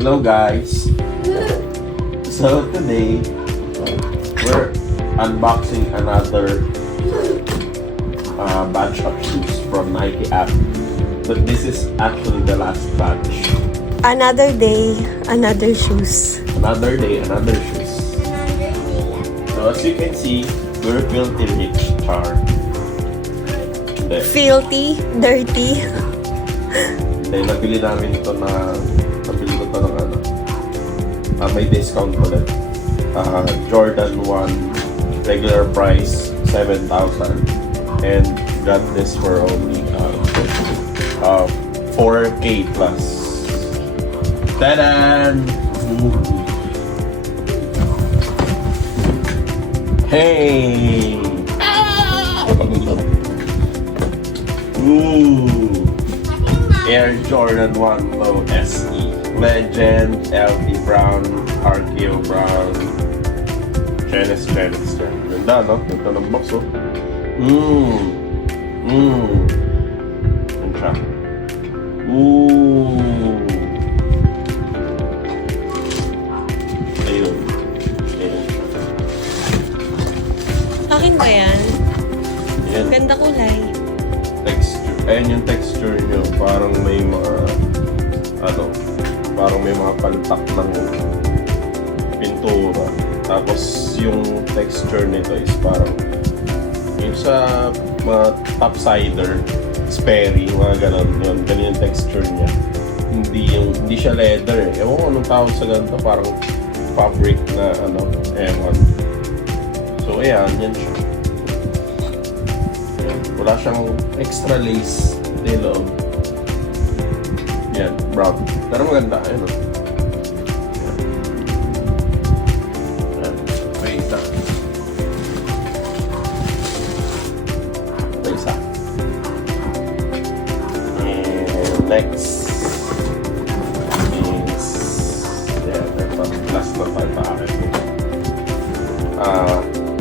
Hello guys! So today, we're unboxing another batch of shoes from Nike app. But this is actually the last batch. Another day, another shoes. Another day, another shoes. So as you can see, we're filthy rich, Char. Hindi. Filthy, dirty. Hindi, nabili namin ito nabili ko ito ng ano. May discount ulit. Jordan 1, regular price, 7,000. And got this for only 4K plus. Tadan! Hey! Air Jordan 1 Low SE. Legend, LT Brown, RKO Brown, Chenis. Ganda, no? Ganda ng box, oh. Yan siya. Ayun. Akin ba yan? Ayan. Ganda kulay. Texture. Ayan yung texture nyo. Parang may mga parang may mga palpak ng pintura. Tapos yung texture nito is parang yung sa mga topsider, Sperry, mga ganon yun. Ganyan yung texture niya. Hindi siya leather eh. Ewan ko anong tawag sa ganito. Parang fabric na ewan. So ayan, yan siya. Ayan. Wala siyang extra lace niloob. Yan, brown. Pero maganda, ayun o. Yan. Wait lang. Ito isa. And next is ito. Last na tayo pa akin.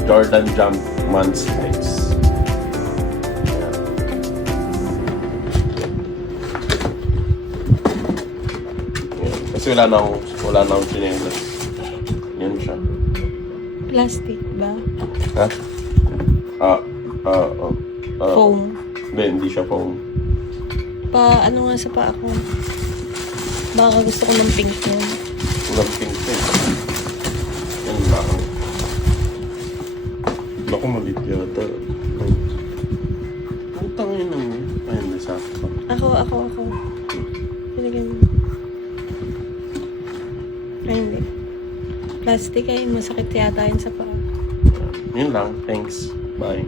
Jordan Jump Months Next. Kasi wala na akong chinelas. Yan siya. Plastic ba? Ha? Foam. Hindi siya foam. Ano nga sa paa ko? Baka gusto ko ng pink niya. Walang pink eh. Yan lang. Naku, malit yata. Putang yun ang ayun, nasakto. Ako. Pinagyan mo. Ay, hindi. Plastic ay masakit yata yun sa paa. Yun lang. Thanks. Bye.